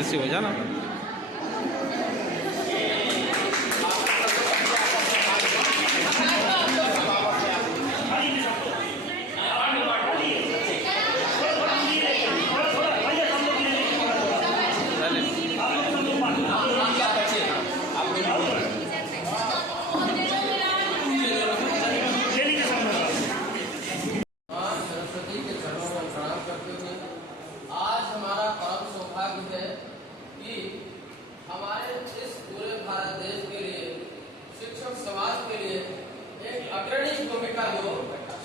ऐसे हो जाना। सरस्वती के चरणों में प्रणाम करते हुए आज हमारा परम सौभाग्य है कि हमारे इस पूरे भारत देश के लिए शिक्षक समाज के लिए एक अग्रणी भूमिका जो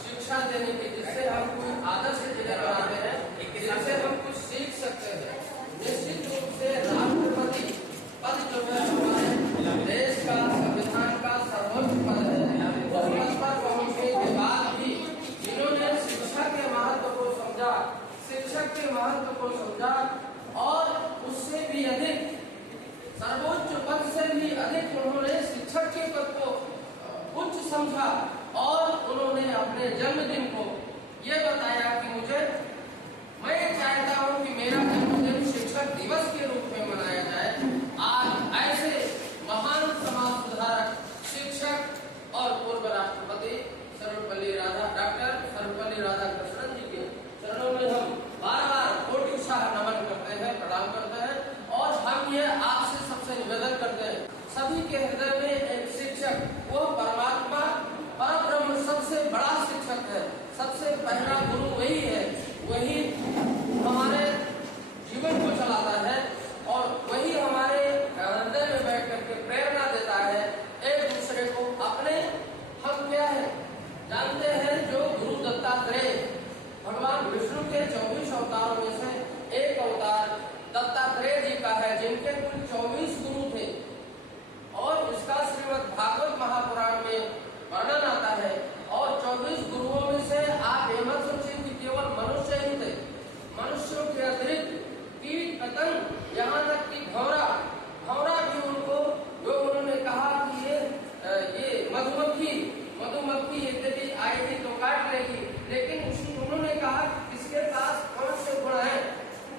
शिक्षा देने की, जिससे हम कोई आदर्श जिले बनाते हैं, जिससे हम कुछ सीख सकते हैं। निश्चित रूप से राष्ट्रपति पद जो है हमारे देश का संविधान का सर्वोच्च पद है। उस पद पर पहुंचने के बाद भी जिन्होंने शिक्षा के महत्व को समझा, शिक्षक के महत्व को समझा और उससे भी अधिक सर्वोच्च पद से भी अधिक उन्होंने शिक्षक के पद को उच्च समझा और उन्होंने अपने जन्मदिन को ये बताया कि मैं चाहता हूं कि मेरा जन्मदिन शिक्षक दिवस के रूप में मनाया जाए। आज ऐसे महान समाज सुधारक, शिक्षक और पूर्व राष्ट्रपति डॉक्टर सर्वपल्ली राधाकृष्णन जी के चरणों में हम बार-बार कोटि नमन करते हैं, प्रणाम करते हैं और हम ये आपसे सबसे निवेदन करते हैं, सभी के हृदय में एक शिक्षक, वो परमात्मा परब्रह्म सबसे बड़ा शिक्षक है, सबसे पहला गुरु वही है, वही हमारे जीवन को चलाता है और वही हमारे हृदय में बैठ करके प्रेरणा देता है एक दूसरे को अपने। हम क्या है जानते हैं, जो गुरु दत्तात्रेय भगवान विष्णु के 24 अवतारों में से एक अवतार दत्तात्रेय जी का है, जिनके कुल 24 गुरु थे और इसका श्रीमद् भागवत महापुराण में वर्णन आता है। और 24 गुरुओं में से आप ये मत सोचिए कि केवल मनुष्य ही थे, मनुष्यों के अतिरिक्त कीट पतंग, यहाँ तक कि भौरा भी उनको, जो उन्होंने कहा कि ये मधुमक्खी यदि आएगी तो काट लेगी, लेकिन उन्होंने कहा इसके पास कौन से गुण है,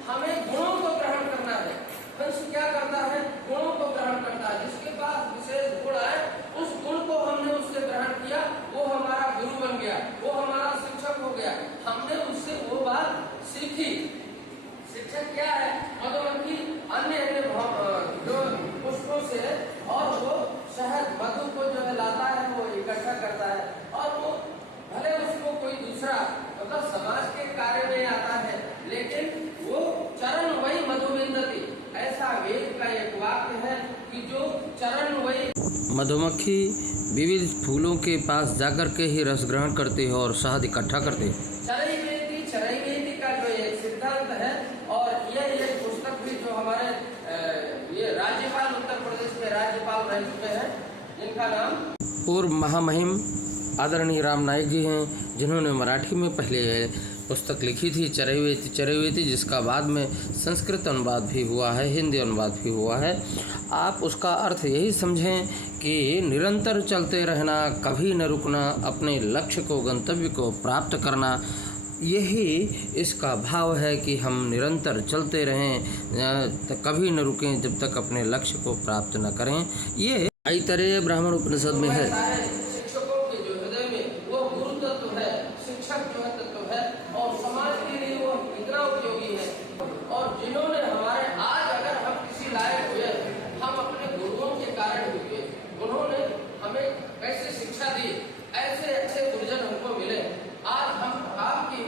हमें गुणों को ग्रहण करना है। हंस क्या करता है, गुणों को ग्रहण करता है, जिसके पास विशेष गुण है उस गुण को हमने उससे ग्रहण किया, वो हमारा गुरु बन गया, वो हमारा शिक्षक हो गया, हमने उससे वो बात सीखी। शिक्षक क्या है, मधुमक्खी अन्य जो पुष्पों से और वो शहद मधु को जो है लाता है, वो इकट्ठा करता है और वो भले उसको कोई दूसरा मतलब समाज के कार्य में आता है, लेकिन वो चरण वही मधुविंदति, ऐसा वेद का एक वाक्य है कि जो चरण वही। मधुमक्खी विविध फूलों के पास जाकर के ही रस ग्रहण करती है और शहद इकट्ठा करती है। चरैवेति का जो एक सिद्धांत है और यह एक पुस्तक भी जो हमारे ये राज्यपाल उत्तर प्रदेश के राज्यपाल रह चुके हैं, जिनका नाम पूर्व महामहिम आदरणीय राम नाईक जी हैं, जिन्होंने मराठी में पहले पुस्तक लिखी थी चरैवेति, जिसका बाद में संस्कृत अनुवाद भी हुआ है, हिंदी अनुवाद भी हुआ है। आप उसका अर्थ यही समझें कि निरंतर चलते रहना, कभी न रुकना, अपने लक्ष्य को, गंतव्य को प्राप्त करना, यही इसका भाव है कि हम निरंतर चलते रहें, कभी न रुकें जब तक अपने लक्ष्य को प्राप्त न करें। ये ऐतरेय ब्राह्मण उपनिषद में है। शिक्षकों के जो हृदय में वो गुरु तत्व है, शिक्षक जो है तत्व है और समाज के लिए वो इतना उपयोगी है। और जिन्होंने हमारे आज अगर हम किसी लायक हुए, हम अपने गुरुओं के कारण हुए, उन्होंने हमें कैसे शिक्षा दी, ऐसे अच्छे गुरुजन हमको मिले। आज हम आपकी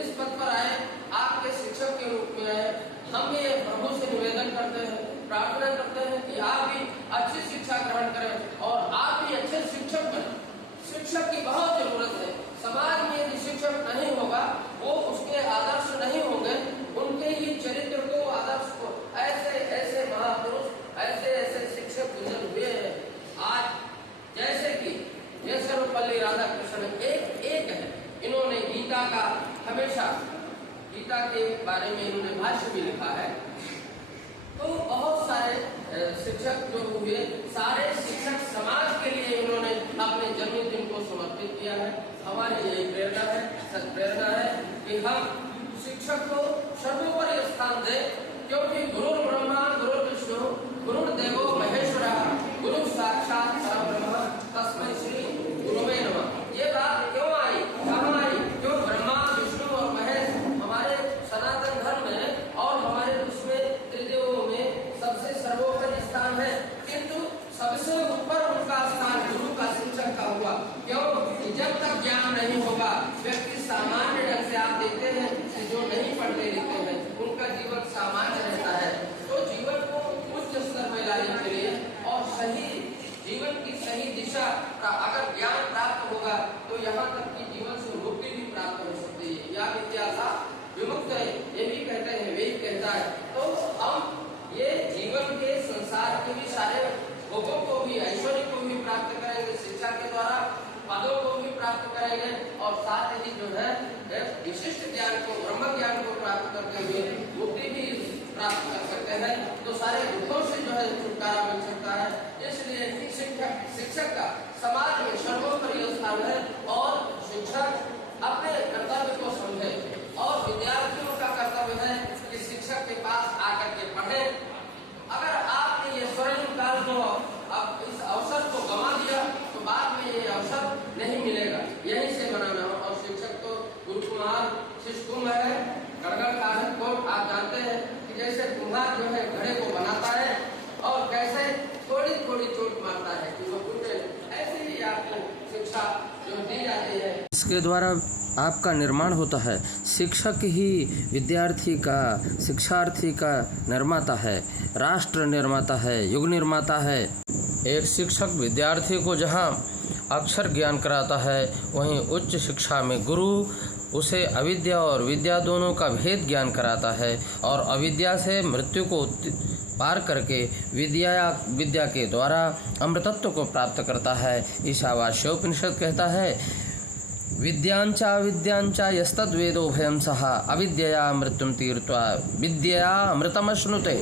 इस पद पर आए, आपके शिक्षक के रूप में आए। हम ये प्रभु से निवेदन करते हैं, प्रार्थना करते हैं कि आप भी अच्छी शिक्षा ग्रहण करें और आप भी अच्छे शिक्षक बने। शिक्षक की बहुत जरूरत है। समाज में यदि शिक्षक नहीं होगा, वो उसके आदर्श नहीं होंगे, उनके ही चरित्र को, आदर्श को, ऐसे महापुरुष, ऐसे शिक्षक गुजर हुए हैं। आज जैसे कि ये सर्वपल्ली राधाकृष्णन एक है, इन्होंने गीता के बारे में इन्होंने भाष्य भी लिखा है। तो बहुत सारे शिक्षक जो हुए, सारे शिक्षक समाज के लिए इन्होंने अपने जन्मदिन को समर्पित किया है। हमारी यही प्रेरणा है, सत्प्रेरणा है कि हम शिक्षक को सर्वोपरि स्थान दें क्योंकि गुरु ब्रह्मा गुरु विष्णु गुरुर्देवो महेश्वरः गुरु साक्षात परब्रह्म तस्मै श्री गुरुवे नमः। ये बात क्यों आई, कहाँ आई? क्यों ब्रह्मा विष्णु और महेश हमारे सनातन धर्म में और हमारे उसमें त्रिदेवों में सबसे सर्वोपरि स्थान है, किंतु सबसे ऊपर उनका स्थान गुरु का शिक्षक का हुआ। क्यों? कि जब तक ज्ञान नहीं होगा, व्यक्ति सामान्य ढंग से आप देखते हैं कि जो नहीं पढ़ते लिखते हैं उनका जीवन सामान्य रहता है। तो जीवन को उच्च स्तर में लाने के लिए और सही जीवन की सही दिशा का अगर ज्ञान प्राप्त होगा तो यहाँ तक कि जीवन से मुक्ति भी प्राप्त हो सकती है। या विद्या था विमुक्त है, ये भी कहते हैं, वे कहता है। तो हम ये जीवन के संसार के भी सारे भोगों को भी, ऐश्वर्य को भी प्राप्त करेंगे शिक्षा के द्वारा, पदों को भी प्राप्त करेंगे और साथ ही जो है विशिष्ट ज्ञान को, ब्रह्म ज्ञान को प्राप्त करते हुए मुक्ति भी प्राप्त कर सकते हैं। तो सारे दुखों से जो है छुटकारा मिल सकता है। इसलिए शिक्षक का समाज में सर्वोपरि स्थान है और शिक्षक अपने कर्तव्य को समझे और विद्यार्थियों का कर्तव्य है कि शिक्षक के पास आकर के पढ़े। अगर आपने ये स्वर्णिम काल को, अब इस अवसर को गंवा दिया तो बाद में ये अवसर नहीं मिलेगा। यहीं से बनाना हो। और शिक्षक तो गुरु कुम्हार शिष्य कुंभ है, गड़गड़ कागज को आप जानते हैं कि जैसे कुम्हार जो है घड़े को बनाता है और कैसे थोड़ी थोड़ी चोट मारता है कि वो टूटे, ऐसे ही आपको शिक्षा जो दी जाती है इसके द्वारा आपका निर्माण होता है। शिक्षक ही विद्यार्थी का, शिक्षार्थी का निर्माता है, राष्ट्र निर्माता है, युग निर्माता है। एक शिक्षक विद्यार्थी को जहाँ अक्षर ज्ञान कराता है, वहीं उच्च शिक्षा में गुरु उसे अविद्या और विद्या दोनों का भेद ज्ञान कराता है और अविद्या से मृत्यु को पार करके विद्या के द्वारा अमृतत्व को प्राप्त करता है। ईशावास्योपनिषद कहता है, विद्यांचा विद्यांचा यस्तद्वेदो भयं सः अविद्यया मृत्युं तीर्त्वा विद्यया अमृतमश्नुते।